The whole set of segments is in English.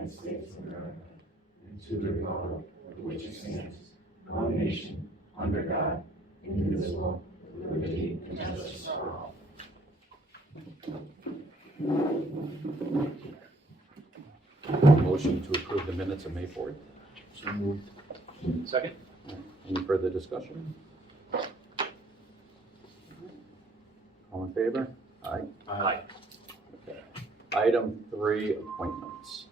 United States of America and to the republic for which it stands, one nation, under God, indivisible, with liberty and justice for all. Motion to approve the minutes of May 4th. So moved. Second? Any further discussion? All in favor? Aye. Aye. Okay. Item 3, appointments.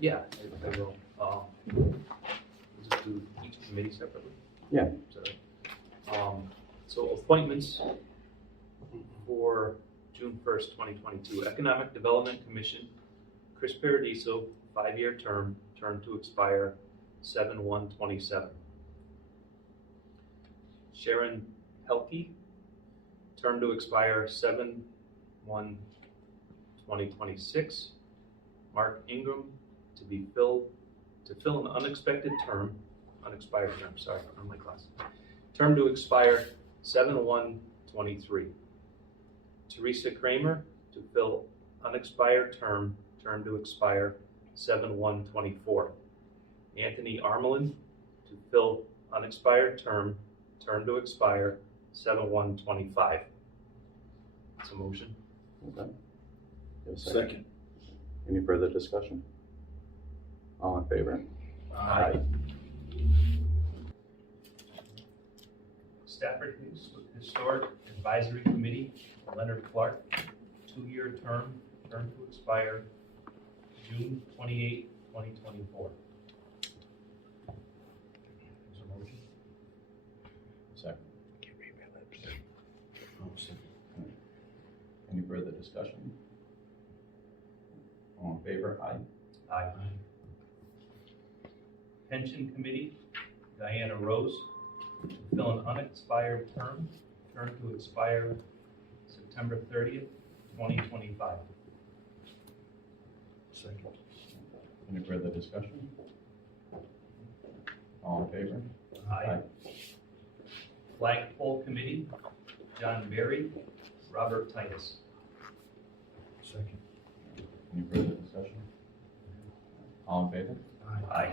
Yeah, I will. We'll just do each committee separately. Yeah. So appointments for June 1st, 2022. Economic Development Commission, Chris Paradiso, 5-year term to expire 7/1/27. Sharon Pelkey, term to expire 7/1/2026. Mark Ingram, to fill an unexpired term, sorry, on my class. Term to expire 7/1/23. Teresa Kramer, to fill unexpired term to expire 7/1/24. Anthony Armelin, to fill unexpired term to expire 7/1/25. That's a motion. Okay. You have a Second. Any further discussion? All in favor? Aye. Stafford Historic Advisory Committee, Leonard Clark, 2-year term to expire June 28, 2024. Is there a motion? Second. Oh, second. Any further discussion? All in favor? Aye. Aye. Pension Committee, Diana Rose, to fill an unexpired term to expire September 30th, 2025. Second. Any further discussion? All in favor? Aye. Flagpole Committee, John Berry, Robert Titus. Second. Any further discussion? All in favor? Aye.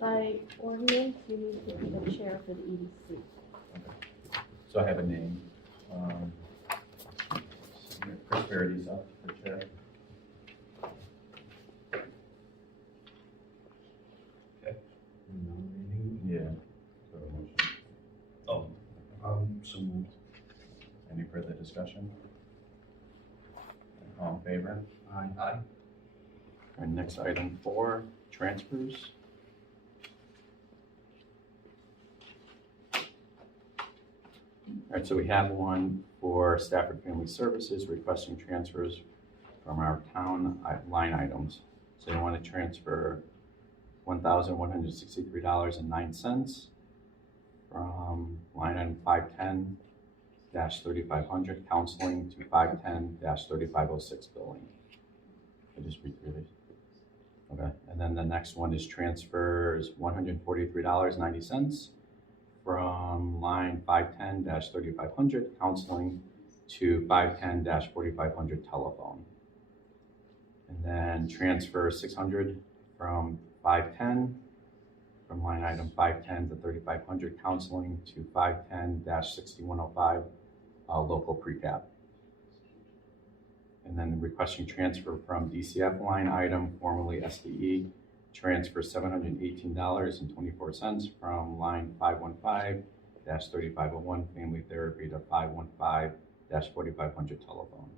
By ordinance, you need to be the chair for the EDC. So I have a name. Chris Verity's up for chair. Nominating. Yeah. So a motion. Oh, So moved. Any further discussion? All in favor? Aye. aye. Our next item 4, transfers. All right, so we have one for Stafford Family Services requesting transfers from our town line items. So you want to transfer $1,163.09 from line item 510-3500 counseling to 510-3506 billing. I just read through these. Okay, and then the next one is transfers $143.90 from line 510-3500 counseling to 510-4500 telephone. And then transfer $600 from 510 from line item 510 to 3500 counseling to 510-6105 local pre-cap. And then requesting transfer from DCF line item, formerly SDE, transfer $718.24 from line 515-3501 family therapy to 515-4500 telephone.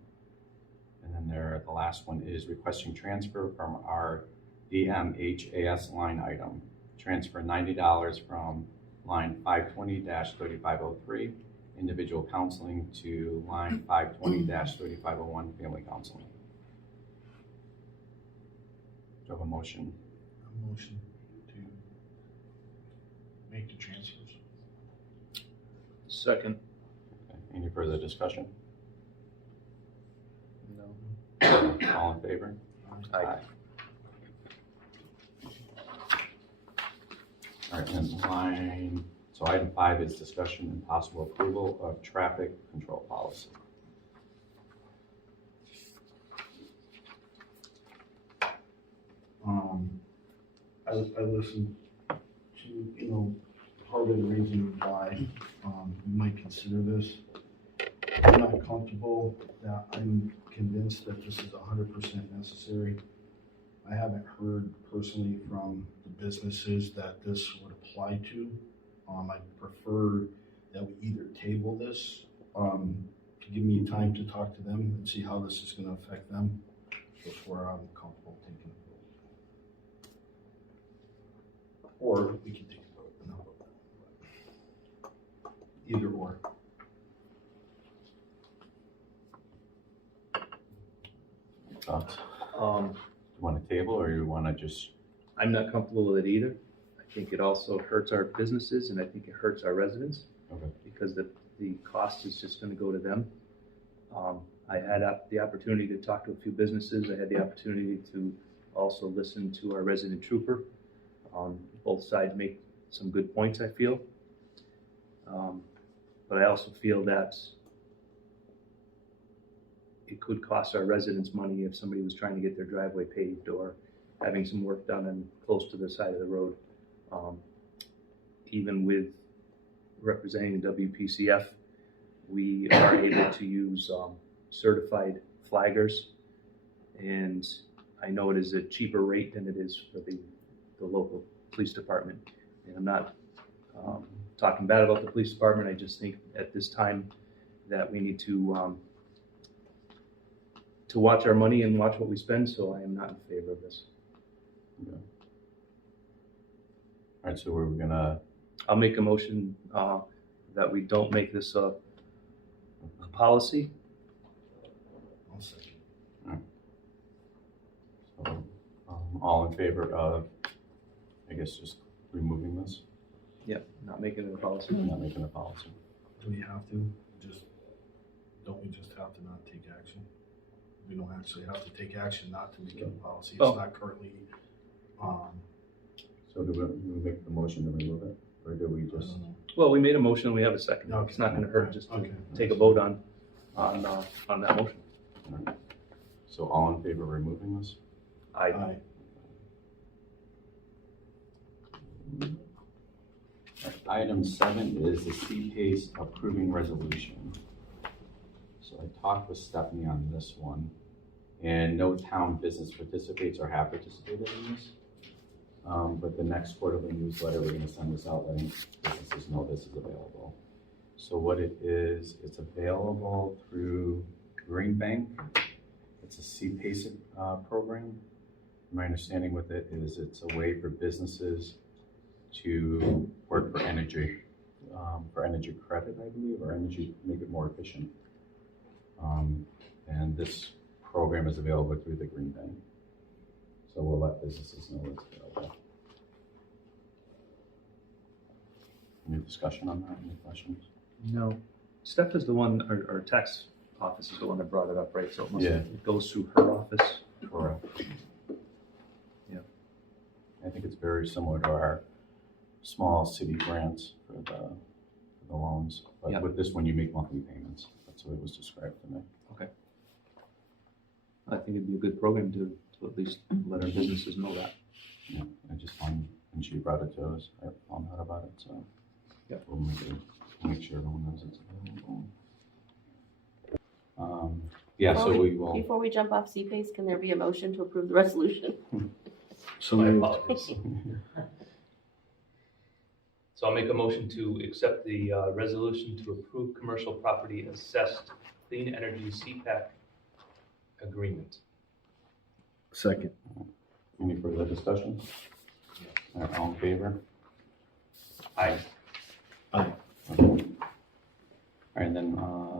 And then the last one is requesting transfer from our DMHAS line item, transfer $90 from line 520-3503 individual counseling to line 520-3501 family counseling. Do you have a motion? A motion to make the transfers. Second. Okay. Any further discussion? No. All in favor? Aye. All right, and line So item 5 is discussion and possible approval of traffic control policy. I listened to, part of the reason why, we might consider this. I'm not comfortable that I'm convinced that this is 100% necessary. I haven't heard personally from the businesses that this would apply to. I prefer that we either table this, to give me time to talk to them and see how this is gonna affect them before I'm comfortable taking a vote. Or we can take a vote and not vote. Either or. Thoughts? Um, You want to table or you want to just, I'm not comfortable with it either. I think it also hurts our businesses and I think it hurts our residents. Okay. Because the cost is just gonna go to them. I had the opportunity to talk to a few businesses. I had the opportunity to also listen to our resident trooper. Both sides make some good points, I feel. But I also feel that it could cost our residents money if somebody was trying to get their driveway paved or having some work done and close to the side of the road. Even with representing the WPCF, we are able to use certified flaggers. And I know it is a cheaper rate than it is for the local police department. And I'm not talking bad about the police department. I just think at this time that we need to watch our money and watch what we spend, so I am not in favor of this. okay. All right, so we're gonna, I'll make a motion that we don't make this a policy. I'll second. so, all in favor of, I guess, just removing this, Not making it a policy. not making a policy? Do we have to? Don't we just have to not take action? We don't actually have to take action not to make it a policy. It's Oh. not currently, So do we make the motion to remove it, or do we I just? don't know. Well, we made a motion, we have a second. Okay. It's not gonna hurt just to Okay. take a vote on that motion. So all in favor of removing this? Aye. Item 7 is the C-PACE approving resolution. So I talked with Stephanie on this one, and no town business participates or have participated in this. But the next quarterly newsletter, we're gonna send this out letting businesses know this is available. So what it is, it's available through Green Bank. It's a C-PACE program. My understanding with it is it's a way for businesses to work for energy credit, I believe, or energy, make it more efficient. And this program is available through the Green Bank. So we'll let businesses know it's available. Any discussion on that? Any questions? No. Steph is the one, our tax office is the one that brought it up, right? So Yeah. it goes through her office. Correct. Yeah. I think it's very similar to our small city grants for the loans. But Yeah. with this one, you make monthly payments. That's the way it was described to me. I think it'd be a good program to at least let our businesses know that. Yeah, I just found, when she brought it to us, I found out about it, so. Yep. We'll make sure everyone knows it's available. Yeah, so we will, Before we jump off CPACE, can there be a motion to approve the resolution? So My moved. apologies. So I'll make a motion to accept the resolution to approve commercial property assessed clean energy CPAC agreement. Second. any further discussion? All right, all in favor? Aye. Okay. All right, and then,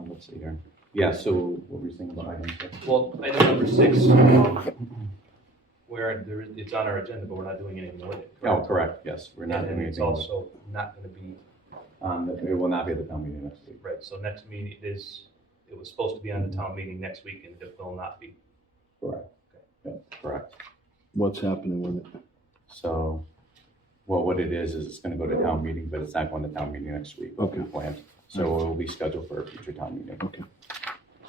let's see here. Yeah, so what were you saying about item 6? Well, item number 6, where it's on our agenda, but we're not doing anything with it. Oh, correct, yes, we're not And doing then it's anything. with also not going to be, it. It will not be at the town meeting next week. right, so next meeting it was supposed to be on the town meeting next week and it will not be. Correct. Yeah, correct. What's happening with it? So, Well, what it is it's gonna go to town meeting, but it's not going to town meeting next week. Okay. Planned. So it will be scheduled for a future town meeting. Okay.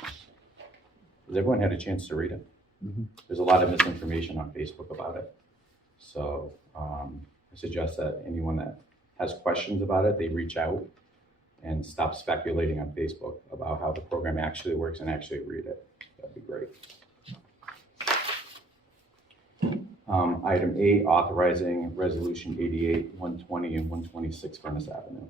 Has everyone had a chance to read it? Mhm. There's a lot of misinformation on Facebook about it. So I suggest that anyone that has questions about it, they reach out and stop speculating on Facebook about how the program actually works and actually read it. That'd be great. Item A, authorizing resolution 88, 120, and 126 Furnace Avenue.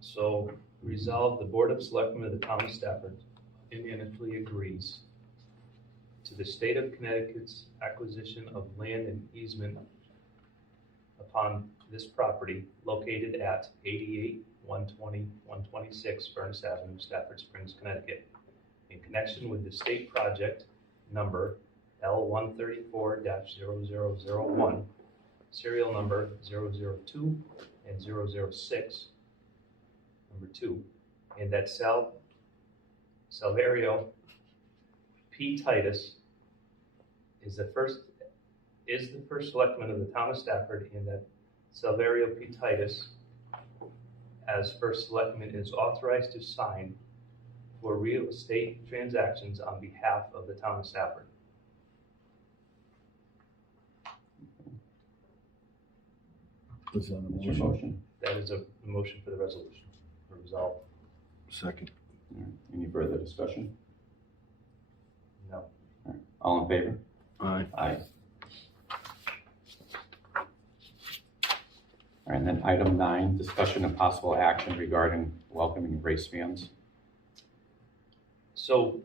So resolve, the Board of Selectmen of the Town of Stafford unanimously agrees to the state of Connecticut's acquisition of land and easement upon this property located at 88, 120, 126 Furnace Avenue, Stafford Springs, Connecticut, in connection with the state project number L134-0001, serial number 002 and 006, number 2, and that Salverio P. Titus is the first selectman of the town of Stafford, and that Salverio P. Titus, as first selectman, is authorized to sign for real estate transactions on behalf of the town of Stafford. Is that a What's your motion? motion? That is a motion for the resolution, for resolve. Second. All right. Any further discussion? No. All in favor? Aye. Aye. All right, and then item 9, discussion of possible action regarding welcoming race fans. So,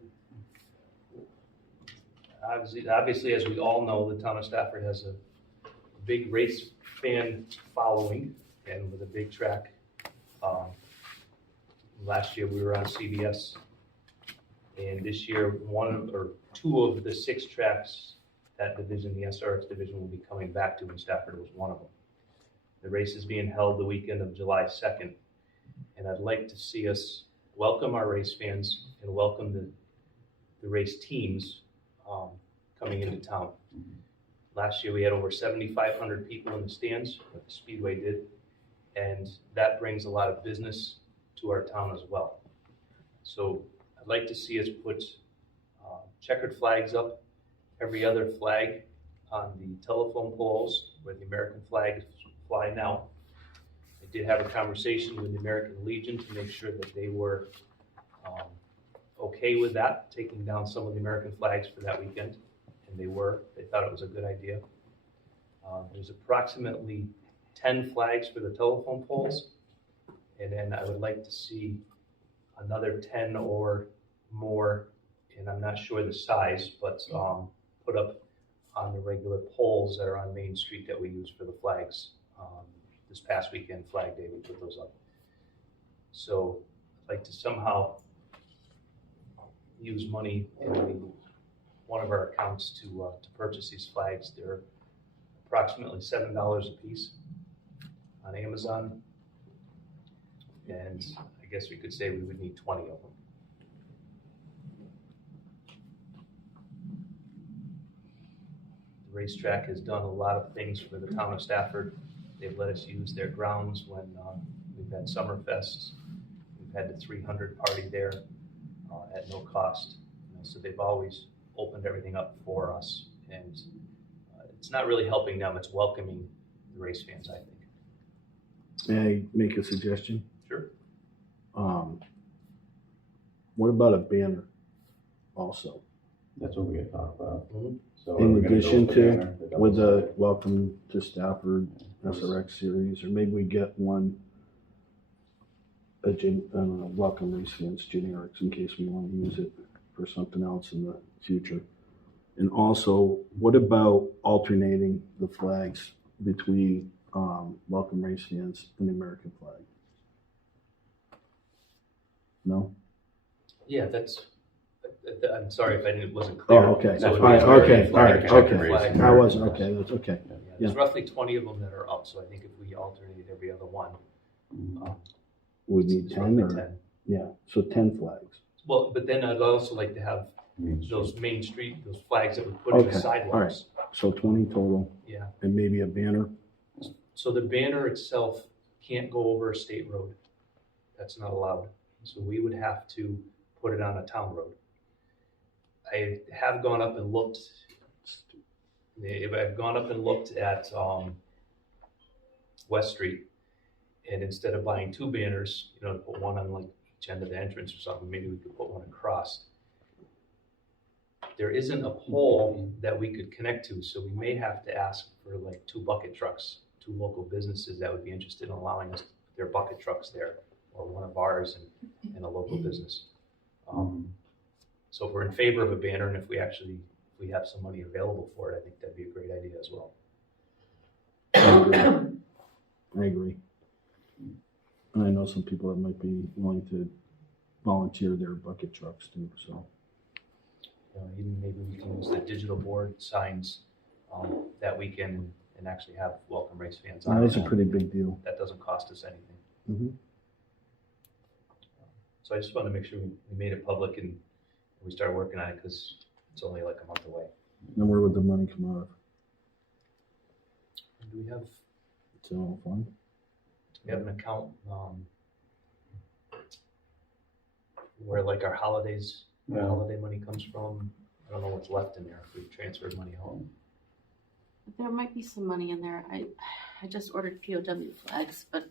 obviously, as we all know, the town of Stafford has a big race fan following, and with a big track. Last year we were on CBS, and this year 1 or 2 of the 6 tracks that division, the SRX division, will be coming back to, and Stafford was one of them. The race is being held the weekend of July 2nd, and I'd like to see us welcome our race fans and welcome the race teams coming into town. Last year we had over 7,500 people in the stands, what the Speedway did, and that brings a lot of business to our town as well. So I'd like to see us put checkered flags up, every other flag on the telephone poles where the American flags fly now. I did have a conversation with the American Legion to make sure that they were okay with that, taking down some of the American flags for that weekend, and they were. They thought it was a good idea. There's approximately 10 flags for the telephone poles, and then I would like to see another 10 or more, and I'm not sure the size, but put up on the regular poles that are on Main Street that we use for the flags. This past weekend, Flag Day, we put those up. So I'd like to somehow use money in one of our accounts to purchase these flags. They're approximately $7 a piece on Amazon, and I guess we could say we would need 20 of them. The racetrack has done a lot of things for the town of Stafford. They've let us use their grounds when we've had summer fests. We've had the 300 party there at no cost. So they've always opened everything up for us, and it's not really helping them, it's welcoming the race fans, I think. May I make a suggestion? Sure. What about a banner also? That's what we had talked about. Mhm. So In we're gonna go addition with the to, banner, the with double- the Welcome to Stafford SRX series, or maybe we get one, Welcome Race Fans generics in case we want to use it for something else in the future. And also, what about alternating the flags between Welcome Race Fans and the American flag? No? Yeah, I'm sorry if it wasn't clear. Oh, okay. So That's it what is it's American okay, flag, all right, checkered okay. flag. I wasn't, okay, that's okay. Yeah, there's roughly 20 of them that are up, so I think if we alternate every other one, We need it's 10 roughly or? 10. Yeah, so 10 flags. Well, but then I'd also like to have those Main Street, those flags that we put in the Okay, sidewalks. So 20 total, Yeah, and maybe a banner? so the banner itself can't go over a state road. That's not allowed. So we would have to put it on a town road. I have gone up and looked, I've gone up and looked at, West Street. And instead of buying 2 banners, to put one on like each end of the entrance or something, maybe we could put one across. There isn't a pole that we could connect to, so we may have to ask for like 2 bucket trucks, 2 local businesses that would be interested in allowing us their bucket trucks there, or one of ours and a local business. So if we're in favor of a banner, and if we have some money available for it, I think that'd be a great idea as well. I agree. And I know some people that might be willing to volunteer their bucket trucks too, so. Even maybe we can use the digital board signs that weekend and actually have Welcome Race fans on. That's a pretty big deal. That doesn't cost us anything. Mhm. So I just wanted to make sure we made it public and we started working on it because it's only like a month away. And where would the money come out of? Do we have General fund? an account where like our holiday money comes from? I don't know what's left in there if we transferred money home. There might be some money in there. I just ordered POW flags, but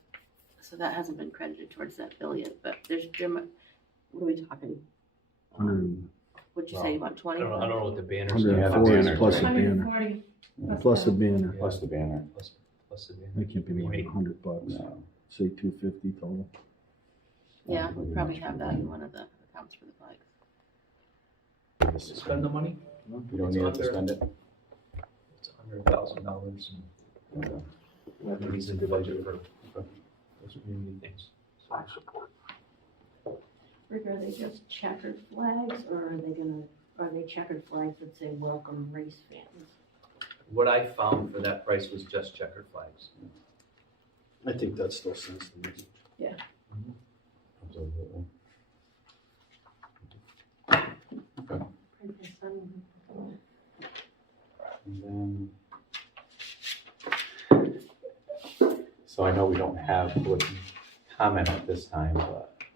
so that hasn't been credited towards that bill yet. But what are we talking? 100, What'd you say, about I 20? don't know what the banners 140 banner, plus a right. banner. 140. Plus a banner. Plus the banner. plus the banner. That can't be more than $100. No. Say 250 total. Yeah, we probably have that in one of the accounts for the flags. To spend the money? You don't need to spend it? It's $100,000 and that needs in the budget for those community things. So I support. Rick, are they just checkered flags, or are they checkered flags that say welcome race fans? What I found for that price was just checkered flags. I think that still sends the message. Absolutely. And then, so I know we don't have public comment at this time, but Do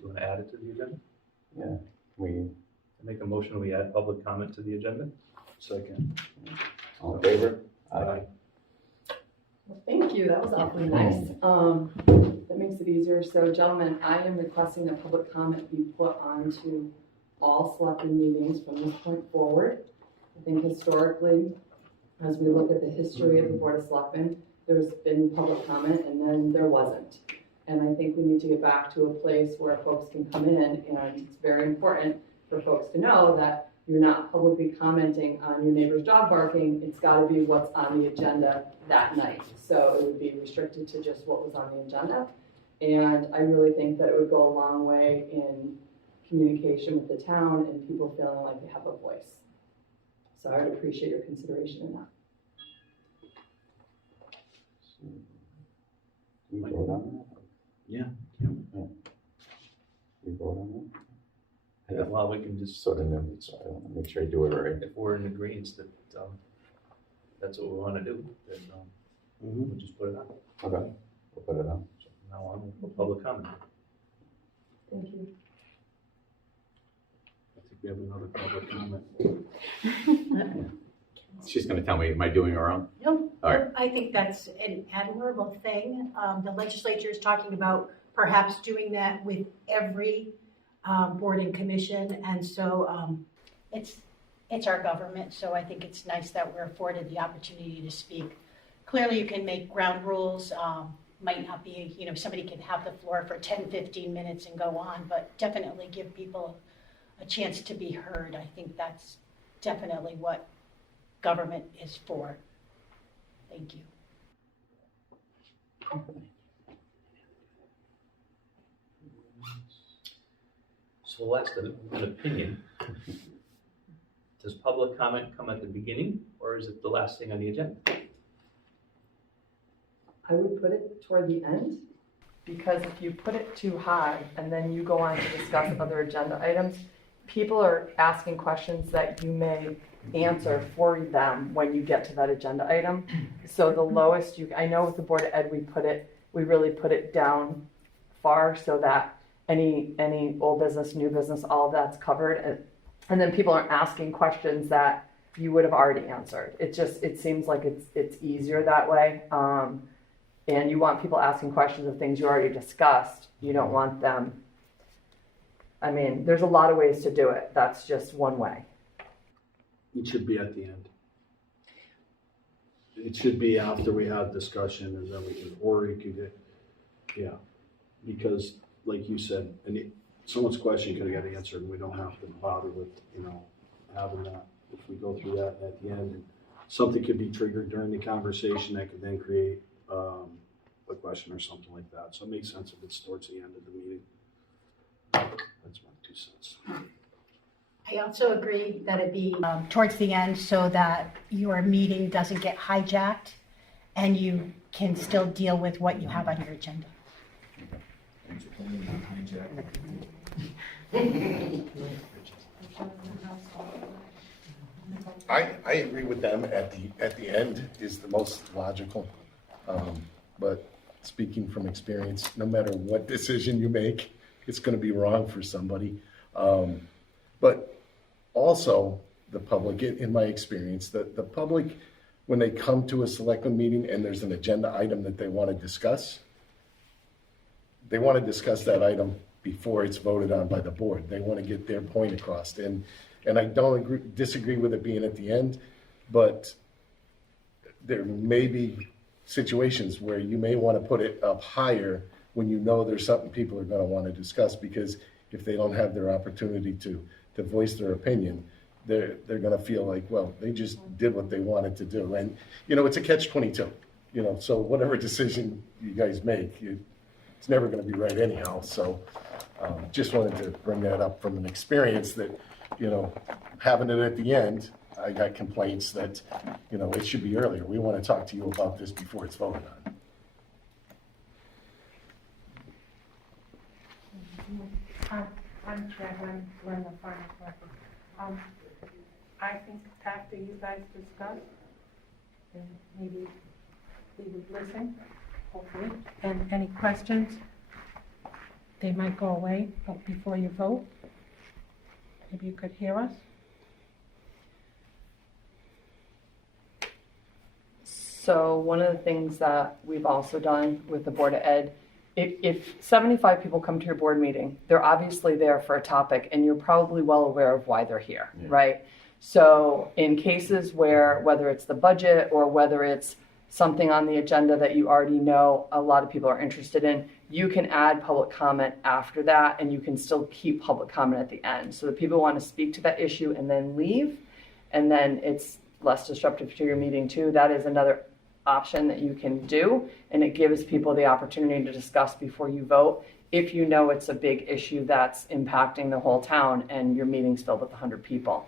you want to add it to the agenda? yeah, we, I make a motion, we add public comment to the agenda? Second. all in favor? Aye. Well, thank you, that was awfully nice. That makes it easier. So gentlemen, I am requesting that public comment be put onto all selectmen meetings from this point forward. I think historically, as we look at the history of the Board of Selectmen, there's been public comment and then there wasn't. And I think we need to get back to a place where folks can come in, and it's very important for folks to know that you're not publicly commenting on your neighbor's dog barking. It's got to be what's on the agenda that night. So it would be restricted to just what was on the agenda. And I really think that it would go a long way in communication with the town and people feeling like they have a voice. So I would appreciate your consideration in that. We vote on that? Yeah. We vote on that? Well, we can just, Sort of, so I want to make sure I do it right. if we're in agreement that that's what we want to do, then we'll just put it on. Okay, we'll put it on. So from now on, we'll put public comment. Thank you. I think we have another public comment. She's gonna tell me, am I doing it wrong? No, All right. I think that's an admirable thing. The legislature is talking about perhaps doing that with every board and commission, and so it's our government, so I think it's nice that we're afforded the opportunity to speak. Clearly, you can make ground rules, might not be, somebody can have the floor for 10, 15 minutes and go on, but definitely give people a chance to be heard. I think that's definitely what government is for. Thank you. So last, an opinion. Does public comment come at the beginning, or is it the last thing on the agenda? I would put it toward the end, because if you put it too high and then you go on to discuss other agenda items, people are asking questions that you may answer for them when you get to that agenda item. So the lowest I know with the Board of Ed, we really put it down far so that any old business, new business, all of that's covered. And then people aren't asking questions that you would have already answered. It seems like it's easier that way. And you want people asking questions of things you already discussed. You don't want them. I mean, there's a lot of ways to do it. That's just one way. It should be at the end. It should be after we have discussion, and then we can, or you could get, yeah. Because like you said, someone's question could get answered, and we don't have to bother with, having that. If we go through that at the end, and something could be triggered during the conversation that could then create a question or something like that. So it makes sense if it's towards the end of the meeting. That's my 2 cents. I also agree that it be towards the end so that your meeting doesn't get hijacked and you can still deal with what you have on your agenda. I agree with them at the end is the most logical. But speaking from experience, no matter what decision you make, it's going to be wrong for somebody. But also the public, in my experience, the public, when they come to a selectman meeting and there's an agenda item that they want to discuss, they want to discuss that item before it's voted on by the board. They want to get their point across. And I don't disagree with it being at the end, but there may be situations where you may want to put it up higher when you know there's something people are going to want to discuss, because if they don't have their opportunity to voice their opinion, they're going to feel like, well, they just did what they wanted to do. And, it's a catch-22, so whatever decision you guys make, it's never going to be right anyhow. So just wanted to bring that up from an experience that, having it at the end, I got complaints that, it should be earlier. We want to talk to you about this before it's voted on. I'm Chairman Linda Farnsworth. I think after you guys discuss, and maybe we would listen, hopefully, and any questions, they might go away, but before you vote, maybe you could hear us. So one of the things that we've also done with the Board of Ed, if 75 people come to your board meeting, they're obviously there for a topic, and you're probably well aware of why they're here, right? So in cases where, whether it's the budget or whether it's something on the agenda that you already know a lot of people are interested in, you can add public comment after that, and you can still keep public comment at the end. So the people want to speak to that issue and then leave, and then it's less disruptive to your meeting too. That is another option that you can do, and it gives people the opportunity to discuss before you vote if you know it's a big issue that's impacting the whole town and your meeting's filled with 100 people.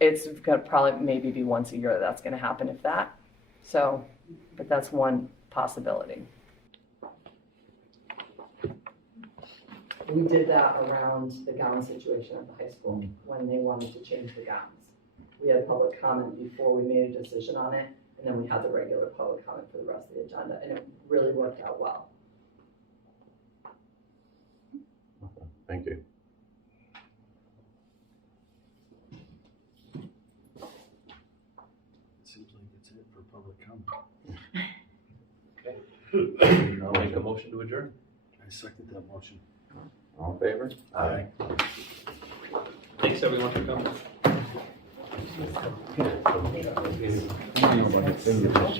It's going to probably maybe be once a year that's going to happen, if that. So, but that's one possibility. We did that around the gown situation at the high school when they wanted to change the gowns. We had public comment before we made a decision on it, and then we had the regular public comment for the rest of the agenda, and it really worked out well. Okay, thank you. Seems like it's it for public comment. Okay. I'll make a motion to adjourn. I second that motion. All in favor? Aye. Thanks, everyone, for coming.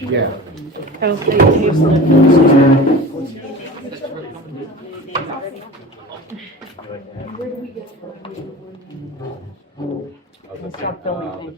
Yeah. Stop filming.